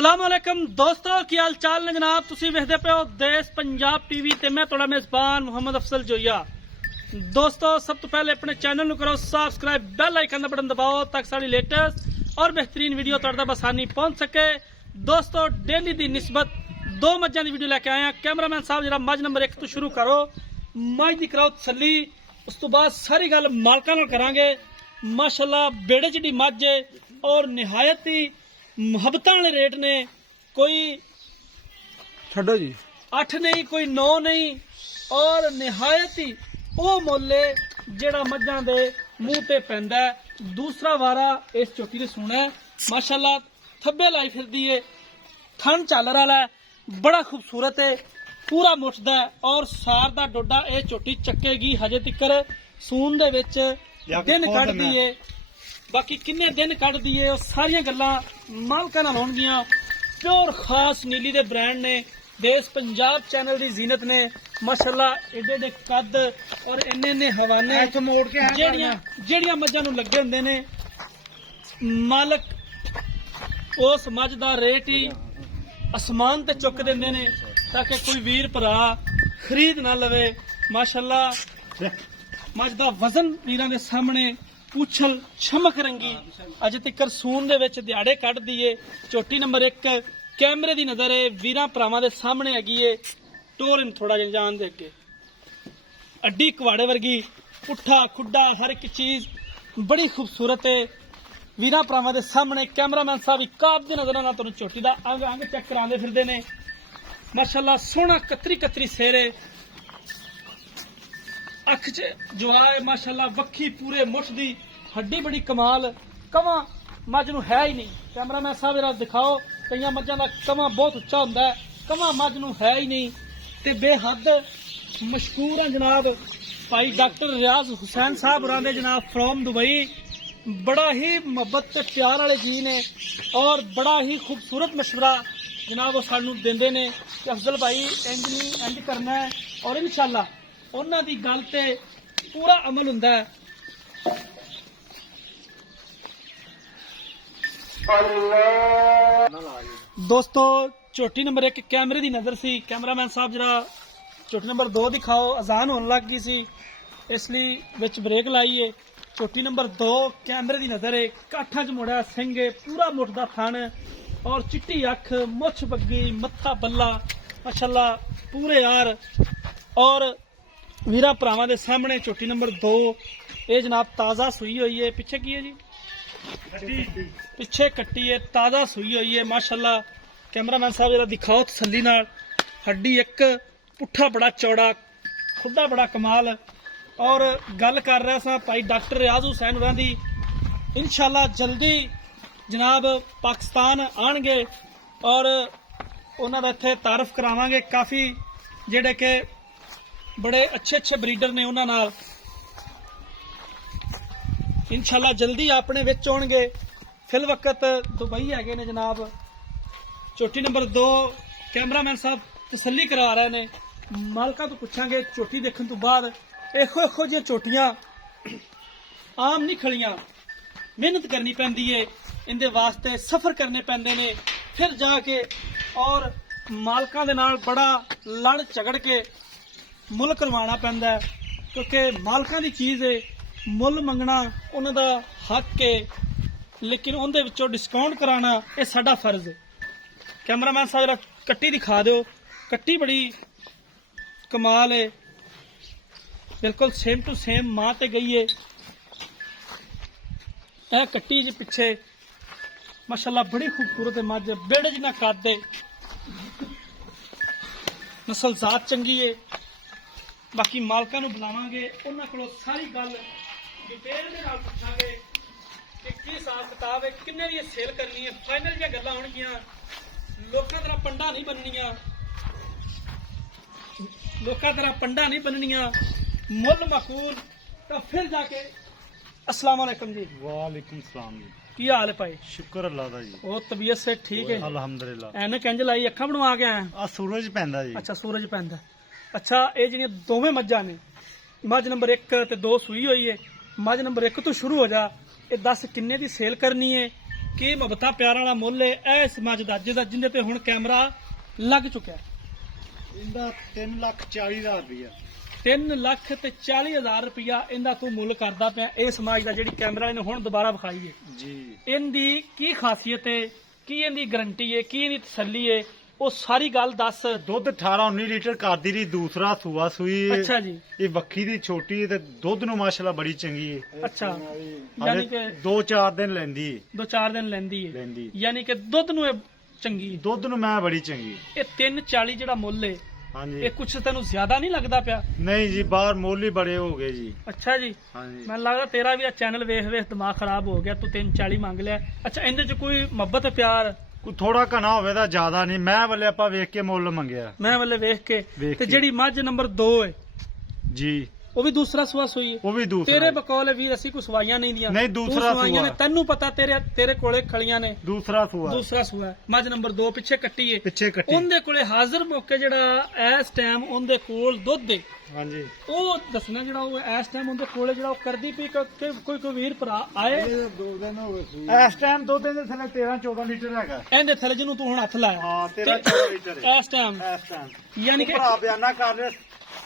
अस्सलामुअलैकुम दोस्तों की हाल चाल ने जनाब तुसी वेखदे पे हो देश पंजाब टीवी ते मैं तुहाडा मेजबान मुहम्मद अफसल जोया। दोस्तों सब तो पहले अपने चैनल नु करो सबसक्राइब, बेल आइकन का बटन दबाओ ताकि साडी लेटेस्ट और बेहतरीन वीडियो तुहाडे तक आसानी पहुंच सके। दोस्तों डेली दी निस्बत दो मज्जां दी वीडियो लेके आए हैं। कैमरामैन साहब जरा मज नंबर 1 तो शुरू करो, मज दी कराओ तसल्ली, उस तो बाद सारी गल मालकां नाल करांगे। माशाअल्लाह बेड़े च मज है और निहायत ही मुहब्बतां वाले रेट ने, कोई छो जी 8 नहीं कोई 9 नहीं, और निहायत ही वो मुल्ले जेड़ा मज्जां दे मुंह ते पैंदा है। दूसरा वारा इस चोटी ने सुना है माशाअल्लाह, थब्बे लाई फिरदी है, थन झालर वाला है, बड़ा खूबसूरत है, पूरा मुठदा है और सार दा डोडा ये चोटी चक्केगी हजे तिकर सून दे विच दिन कढ़दी है। बाकी किन्ने दिन कढ़दी है सारियां गल्लां मालकां नाल होणगियां। प्योर खास नीली दे ब्रांड ने, देश पंजाब चैनल दी जीनत ने माशाअल्लाह। एडे एडे कद और इन्ने इन्ने हवाने जेड़ियां मज्जां नूं लगे हुंदे ने, मालक उस मज दा रेट ही आसमान ते चुक दिंदे ने ताकि कोई वीर भरा खरीद ना लवे। माशाअल्लाह मज दा वजन वीरां दे सामने पूछल छमक रंगी अजे तक सून दे विच दिहाड़े कढ़ दिए। चोटी नंबर 1 कैमरे दी नजर है, वीरां भरावां दे सामने हैगी है। टोर इन थोड़ा जिहा जान दे अगे, अड्डी कवाड़े वर्गी, पुट्ठा खुड्डा हर एक चीज बड़ी खूबसूरत है। वीरां भरावां दे सामने कैमरामैन साहब काब दी नजर नाल तुहानूं चोटी दा अंग अंग चेक करांदे फिरदे ने। माशाअल्लाह सोहना कतरी कतरी सेरे, अख च जो है माशाअल्लाह वक्खी पूरे मुठ दी, हड्डी बड़ी कमाल। कवा मज नूं है ही नहीं। कैमरामैन साहब जरा दिखाओ, कई मज्जां दा कवा बहुत उच्चा हुंदा है, कवा मज नूं है ही नहीं। ते बेहद मशहूर हैं जनाब भाई डॉक्टर रियाज हुसैन साहब होरां दे जनाब फ्रॉम दुबई। बड़ा ही मुहब्बत ते प्यार वाले जी ने और बड़ा ही खूबसूरत मशवरा जनाब वो सानू देंदे ने कि अफजल भाई इंज नहीं इंज करना है, और इंशाअल्लाह उन्हां दी गल ते पूरा अमल हुंदा है। दोस्तों चोटी नंबर 1 कैमरे दी नजर सी, कैमरामैन साहब जरा चोटी नंबर 2 दिखाओ। अजान होने लग गई सी इसलिए विच ब्रेक लाइए। चोटी नंबर 2 कैमरे दी नजर है, काठा च मुड़िया सिंह है, पूरा मुठदा थन और चिट्टी अख, मुछ बग्गी, मत्था बल्ला, माशाअल्लाह पूरे यार। और वीरा भरावां दे सामने चोटी नंबर 2 ये जनाब ताज़ा सुई हुई है। पिछे की है जी, पिछे कट्टी है, ताज़ा सुई हुई है माशाअल्लाह। कैमरामैन साहब जरा दिखाओ तसल्ली नाल। हड्डी एक, पुट्ठा बड़ा चौड़ा, खुदा बड़ा कमाल। और गल कर रहा सा भाई डॉक्टर रियाज हुसैन होरां दी, इंशाअल्लाह जल्दी जनाब पाकिस्तान आणगे और उन्हां दा इत्थे तारफ करावांगे। काफ़ी जेड़े के बड़े अच्छे अच्छे ब्रीडर ने, उन्हां नाल इंशाअल्लाह जल्दी अपने विच आउणगे। फिल वक्त दुबई हैगे ने जनाब। चोटी नंबर 2 कैमरामैन साहब तसल्ली करा रहे ने। मालका तो पुछांगे चोटी देखने तो बाद, इहो जी चोटियां आम नहीं खड़ियां, मेहनत करनी पैंदी है इनके वास्ते, सफर करने पैंदे ने, फिर जाके और मालकां दे नाल बड़ा लड़ झगड़ के मुल करवाना पैंदा है, क्योंकि मालकां दी चीज़ है, मुल मंगना उन्हां दा हक है, लेकिन उनदे विचों डिस्काउंट कराना ये साडा फर्ज है। कैमरामैन साहब जरा कट्टी दिखा दो, कट्टी बड़ी कमाल है, बिल्कुल सेम टू सेम मां ते गई है। यह कट्टी जी पिछे माशाअल्लाह बड़ी खूबसूरत है मज, बेड़े जिन्ना कद है, नस्ल जात चंगी है। बाकी मालकां नूं बुलावांगे, उन्हां कोलों सारी गल डिटेल दे नाल पुछांगे कि की हिसाब किताब है, किन्ने दी सेल करनी है, फाइनल जिहा गल्लां होणगियां। लोकां तरह पंडा नहीं बननियां, लोकां तरह पंडा नहीं बननियां, मुल मकूल। तो फिर जाके अस्सलाम वालेकुम जी। वालेकुम सलाम जी, की हाल है भाई? शुक्र अल्लाह दा जी। वो तबीयत से ठीक है? अल्हम्दुलिल्लाह। ऐनक इंज लाई अखा बनवा के आया? आ सूरज पैंदा जी। अच्छा सूरज पैंदा। अच्छा ये जिहड़ियां दोवें मज्जां ने, मज नंबर 1 ते 2 सूई हुई है, मज नंबर 1 तो शुरू हो जा। ये दस किन्ने दी सेल करनी है ਕੀ ਮੁਹੱਬਤਾਂ ਪਿਆਰ ਵਾਲਾ ਮੁੱਲ ਹੈ ਇਸ ਮੱਝ ਦਾ ਜਿੰਦੇ ਤੇ ਹੁਣ ਕੈਮਰਾ ਲੱਗ ਚੁੱਕਿਆ ਇਹਦਾ 3,40,000 ਰੁਪਇਆ 3,40,000 ਰੁਪਇਆ ਇਹਦਾ ਤੂੰ ਮੁੱਲ ਕਰਦਾ ਪਿਆ ਇਸ ਮੱਝ ਦਾ ਜਿਹੜੀ ਕੈਮਰਾ ਵਾਲੇ ਨੇ ਹੁਣ ਦੁਬਾਰਾ ਵਿਖਾਈ ਹੈ ਜੀ। ਇਹਦੀ ਕੀ ਖਾਸੀਅਤ ਹੈ, ਕੀ ਇਹਦੀ ਗਰੰਟੀ ਹੈ, ਕੀ ਇਹਦੀ ਤਸੱਲੀ ਹੈ, ਉਹ ਸਾਰੀ ਗੱਲ ਦੱਸ। ਦੁੱਧ 18-19 ਲੀਟਰ ਕਰਦੀ ਰਹੀ, ਦੂਸਰਾ ਸੂਆ ਸੂਈ ਹੈ। ਅੱਛਾ ਜੀ। ਇਹ ਵੱਖੀ ਦੀ ਛੋਟੀ ਹੈ ਤੇ ਦੁੱਧ ਨੂੰ ਮਾਸ਼ਾਅੱਲਾ ਬੜੀ ਚੰਗੀ ਹੈ। ਅੱਛਾ, ਯਾਨੀ ਕਿ 2-4 ਦਿਨ ਲੈਂਦੀ ਹੈ। 2-4 ਦਿਨ ਲੈਂਦੀ ਹੈ, ਯਾਨੀ ਕਿ ਦੁੱਧ ਨੂੰ ਇਹ ਚੰਗੀ, ਦੁੱਧ ਨੂੰ ਮੈਂ ਬੜੀ ਚੰਗੀ। ਇਹ 340 ਜਿਹੜਾ ਮੁੱਲ ਹੈ ਹਾਂਜੀ, ਇਹ ਕੁਛ ਤੈਨੂੰ ਜ਼ਿਆਦਾ ਨਹੀਂ ਲੱਗਦਾ ਪਿਆ? ਨਹੀਂ ਜੀ, ਬਾਹਰ ਮੁੱਲ ਹੀ ਬੜੇ ਹੋ ਗਏ ਜੀ। ਅੱਛਾ ਜੀ। ਹਾਂਜੀ, ਮੈਨੂੰ ਲੱਗਦਾ ਤੇਰਾ ਵੀ ਆ ਚੈਨਲ ਵੇਖ ਵੇਖ ਦਿਮਾਗ ਖਰਾਬ ਹੋ ਗਿਆ, ਤੂੰ 340 ਮੰਗ ਲਿਆ। ਅੱਛਾ, ਇਹਦੇ ਚ ਕੋਈ ਮੁਹੱਬਤ ਪਿਆਰ ਕੋਈ ਥੋੜਾ ਘਣਾ ਹੋਵੇ ਤਾਂ ਜ਼ਿਆਦਾ ਨਹੀਂ। ਮੈਂ ਵੱਲੇ ਆਪਾਂ ਵੇਖ ਕੇ ਮੁੱਲ ਮੰਗਿਆ, ਮੈਂ ਵੱਲੇ ਵੇਖ ਕੇ। ਵੇਖ ਤੇ ਕੇ। ਜਿਹੜੀ ਮੱਝ ਨੰਬਰ 2 ਹੈ ਜੀ, ਉਹ ਵੀ ਦੂਸਰਾ ਸੂਆ ਸੂਈ ਹੈ? ਉਹ ਵੀ ਦੂਸਰਾ ਤੇਰੇ ਹੈ। ਬਕੌਲ ਵੀਰ ਅਸੀਂ ਕੋਈ ਸਵਾਈਆਂ ਨਹੀਂ ਦੀਆਂ। ਨਹੀਂ, ਤੂੰ ਦੂਸਰਾ ਸਵਾਈਆਂ ਸੂਆ। ਨੇ, ਤੈਨੂੰ ਪਤਾ ਤੇਰੇ ਕੋਲੇ ਖਲੀਆਂ ਨੇ। ਦੂਸਰਾ ਸੂਆ, ਦੂਸਰਾ ਸੂਆ ਹੈ। ਮੱਝ ਨੰਬਰ 2 ਪਿੱਛੇ ਕੱਟੀ ਹੈ, ਪਿੱਛੇ ਕੱਟੀ। ਉਹਦੇ ਕੋਲੇ ਹਾਜ਼ਰ ਮੌਕੇ ਜਿਹੜਾ ਇਸ ਟਾਈਮ ਉਹਦੇ ਕੋਲ ਦੁੱਧ ਹੈ, ਹਾਂਜੀ, ਉਹ ਦੱਸਣਾ ਜਿਹੜਾ ਉਹ ਇਸ ਟਾਈਮ ਉਹਦੇ ਕੋਲੇ ਜਿਹੜਾ ਉਹ ਕਰਦੀ ਪਈ ਕੋਈ ਵੀਰ ਭਰਾ ਆਏ 2 ਦਿਨ ਹੋ ਗਏ। ਇਸ ਟਾਈਮ ਦੁੱਧ ਦੇ ਥੱਲੇ 13-14 ਲੀਟਰ ਹੈਗਾ। ਇਹਦੇ ਥੱਲੇ ਜਿਹਨੂੰ ਤੂੰ ਹੁਣ ਹੱਥ ਲਾਇਆ ਹਾਂ, 13-14 ਲੀਟਰ ਹੈ ਇਸ ਟਾਈਮ। ਇਸ ਟਾਈਮ। ਯਾਨੀ ਕਿ ਭਰਾ ਬਿਆਨਾ ਕਰ ਰਿਹਾ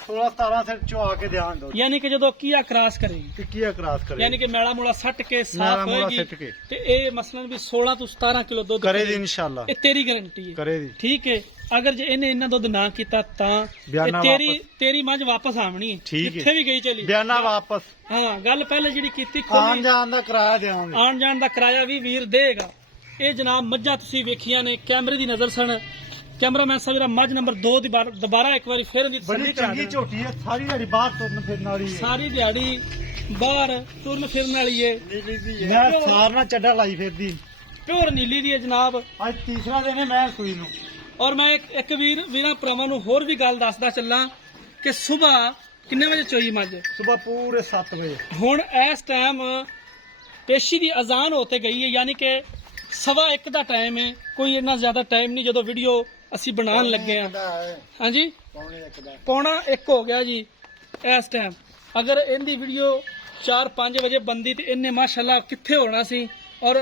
16-17 ਸਿਰ ਚਵਾ ਕੇ ਧਿਆਨ ਦੋ। ਯਾਨੀ ਕਿ ਜਦੋਂ ਕੀਆ ਕ੍ਰਾਸ ਕਰੇਗੀ, ਟਿੱਕੀਆ ਕਰਾਸ ਕਰੇ, ਯਾਨੀ ਕਿ ਮੈਲਾ ਮੂਲਾ ਸੱਟ ਕੇ ਮੈਲਾ ਸਾਫ਼ ਮੂਲਾ ਹੋਏਗੀ ਸਿੱਟ ਕੇ। ਤੇ ਇਹ ਮਸਲਨ ਵੀ 16 ਤੋਂ 17 ਕਿਲੋ ਦੁੱਧ ਕਰੇ ਦੀ ਇਨਸ਼ਾਅੱਲਾ, ਇਹ ਤੇਰੀ ਗਾਰੰਟੀ ਹੈ। ਕਰੇ ਦੀ। ਠੀਕ ਹੈ, ਅਗਰ ਜੇ ਇਹਨੇ ਇੰਨਾ ਦੁੱਧ ਨਾ ਕੀਤਾ ਤਾਂ ਬਿਆਨਾ ਇਹ ਤੇਰੀ ਮੱਝ ਵਾਪਸ ਆਵਣੀ ਹੈ, ਠੀਕ ਹੈ। ਜਿੱਥੇ ਵੀ ਗਈ ਚਲੀ। ਬਿਆਨਾ ਵਾਪਸ। ਹਾਂ, ਗੱਲ ਪਹਿਲੇ ਜਿਹੜੀ ਕੀਤੀ ਆਉਣ ਖੋਲੀ, ਜਾਣ ਦਾ ਕਿਰਾਇਆ ਦੇਵਾਂਗੇ। ਆਉਣ ਜਾਣ ਦਾ ਕਿਰਾਇਆ ਵੀ ਵੀਰ ਦੇਗਾ। ਇਹ ਜਨਾਬ ਮੱਝਾਂ ਤੁਸੀਂ ਵੇਖੀਆਂ ਨੇ, ਕੈਮਰੇ ਦੀ ਨਜ਼ਰ ਸਣ। ਕੈਮਰਾਮੈਨ ਸਾਹਿਬ ਜਿਹੜਾ ਮੱਝ ਨੰਬਰ 2 ਦੀ ਦੁਬਾਰਾ ਇੱਕ ਵਾਰੀ ਫਿਰ ਇਹਦੀ ਬੜੀ ਤਸੱਲੀ ਚੰਗੀ ਝੋਟੀ ਹੈ, ਸਾਰੀ ਦਿਹਾੜੀ ਬਾਹਰ ਤੁਰਨ ਫਿਰਨ ਵਾਲੀ ਹੈ। ਸਾਰੀ ਦਿਹਾੜੀ ਬਾਹਰ ਤੁਰਨ ਫਿਰਨ ਵਾਲੀ ਏ, ਮੈਂ ਸਾਰਨਾ ਚੱਡਾ ਲਾਈ ਫਿਰਦੀ। ਪਿਓਰ ਨੀਲੀ ਦੀ ਹੈ ਜਨਾਬ। ਅੱਜ ਤੀਸਰਾ ਦਿਨ ਹੈ ਮੈਂ ਸੂਈ ਨੂੰ। ਔਰ ਮੈਂ ਇੱਕ ਵੀਰਾਂ ਭਰਾਵਾਂ ਨੂੰ ਹੋਰ ਵੀ ਗੱਲ ਦੱਸਦਾ ਚੱਲਾਂ ਕਿ ਸਵੇਰ ਕਿੰਨੇ ਵਜੇ ਚੋਈ ਮੱਝ? ਸਵੇਰ ਪੂਰੇ 7 ਵਜੇ। ਹੁਣ ਇਸ ਟਾਈਮ ਪੇਸ਼ੀ ਦੀ ਅਜ਼ਾਨ ਹੋਤੇ ਗਈ ਹੈ, ਯਾਨੀ ਕਿ 1:15 ਦਾ ਟਾਈਮ ਹੈ। ਕੋਈ ਇੰਨਾ ਜ਼ਿਆਦਾ ਟਾਈਮ ਨਹੀਂ ਜਦੋਂ ਵੀਡੀਓ ਅਸੀਂ ਬਣਾਉਣ ਲੱਗੇ ਆ। ਹਾਂਜੀ, 1:45 ਹੋ ਗਿਆ ਜੀ ਇਸ ਟਾਈਮ। ਅਗਰ ਇਹਦੀ ਵੀਡੀਓ 4-5 ਵਜੇ ਬੰਦੀ ਤੇ ਇਹਨੇ ਮਾਸ਼ਾਅੱਲਾ ਕਿੱਥੇ ਹੋਣਾ ਸੀ। ਔਰ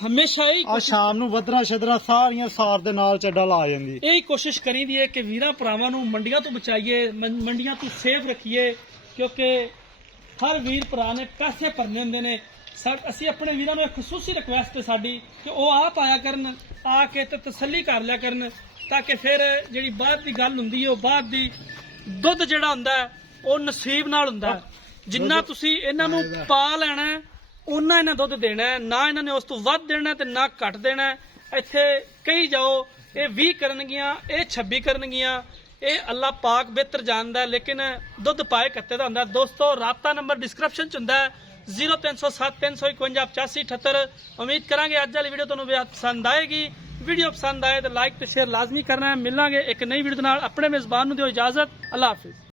ਹਮੇਸ਼ਾ ਆ ਸ਼ਾਮ ਨੂੰ ਵਧਰਾ ਛਦਰਾ ਸਾਰੀਆਂ ਸਾਰ ਦੇ ਨਾਲ ਚੱਡਾ ਲਾ ਜਾਂਦੀ। ਇਹੀ ਕੋਸ਼ਿਸ਼ ਕਰੀਦੀ ਹੈ ਕਿ ਵੀਰਾਂ ਭਰਾਵਾਂ ਨੂੰ ਮੰਡੀਆਂ ਤੋਂ ਬਚਾਈਏ, ਮੰਡੀਆਂ ਤੋਂ ਸੇਫ ਰੱਖੀਏ, ਕਿਉਂਕਿ ਹਰ ਵੀਰ ਭਰਾ ਨੇ ਪੈਸੇ ਭਰਨੇ ਹੁੰਦੇ ਨੇ। ਅਸੀਂ ਆਪਣੇ ਵੀਰਾਂ ਨੂੰ ਇੱਕ ਖਸੂਸੀ ਰਿਕੁਐਸਟ ਹੈ ਸਾਡੀ ਕਿ ਉਹ ਆਪ ਆਇਆ ਕਰਨ, ਆ ਕੇ ਤੇ ਤਸੱਲੀ ਕਰ ਲਿਆ ਕਰਨ, ਤਾਂ ਕਿ ਫਿਰ ਜਿਹੜੀ ਬਾਅਦ ਦੀ ਗੱਲ ਹੁੰਦੀ ਹੈ ਉਹ ਬਾਅਦ ਦੀ ਦੁੱਧ ਜਿਹੜਾ ਹੁੰਦਾ ਉਹ ਨਸੀਬ ਨਾਲ ਹੁੰਦਾ। ਜਿੰਨਾ ਤੁਸੀਂ ਇਹਨਾਂ ਨੂੰ ਪਾ ਲੈਣਾ ਉਹਨਾਂ ਇਹਨਾਂ ਦੁੱਧ ਦੇਣਾ ਹੈ, ਨਾ ਇਹਨਾਂ ਨੇ ਉਸ ਤੋਂ ਵੱਧ ਦੇਣਾ ਤੇ ਨਾ ਘੱਟ ਦੇਣਾ। ਇੱਥੇ ਕਹੀ ਜਾਓ ਇਹ 20 ਕਰਨਗੀਆਂ, ਇਹ 26 ਕਰਨਗੀਆਂ, ਇਹ ਅੱਲਾਹ ਪਾਕ ਬਿਹਤਰ ਜਾਣਦਾ, ਲੇਕਿਨ ਦੁੱਧ ਪਾਏ ਕੱਤੇ ਦਾ ਹੁੰਦਾ। ਦੋਸਤੋ, ਰਾਬਤਾ ਨੰਬਰ ਡਿਸਕ੍ਰਿਪਸ਼ਨ ਚ ਹੁੰਦਾ ਹੈ 0307 351 8578। ਉਮੀਦ ਕਰਾਂਗੇ ਅੱਜ ਵਾਲੀ ਵੀਡੀਓ ਤੁਹਾਨੂੰ ਬੇहद ਪਸੰਦ ਆਏਗੀ। ਵੀਡੀਓ ਪਸੰਦ ਆਏ ਤਾਂ ਲਾਈਕ ਤੇ ਸ਼ੇਅਰ ਲਾਜ਼ਮੀ ਕਰਨਾ ਹੈ। ਮਿਲਾਂਗੇ ਇੱਕ ਨਈ ਵੀਡੀਓ ਦੇ ਨਾਲ। ਆਪਣੇ ਮੇਜ਼ਬਾਨ ਨੂੰ ਦਿਓ ਇਜਾਜ਼ਤ। ਅੱਲਾਹ ਹਾਫਿਜ਼।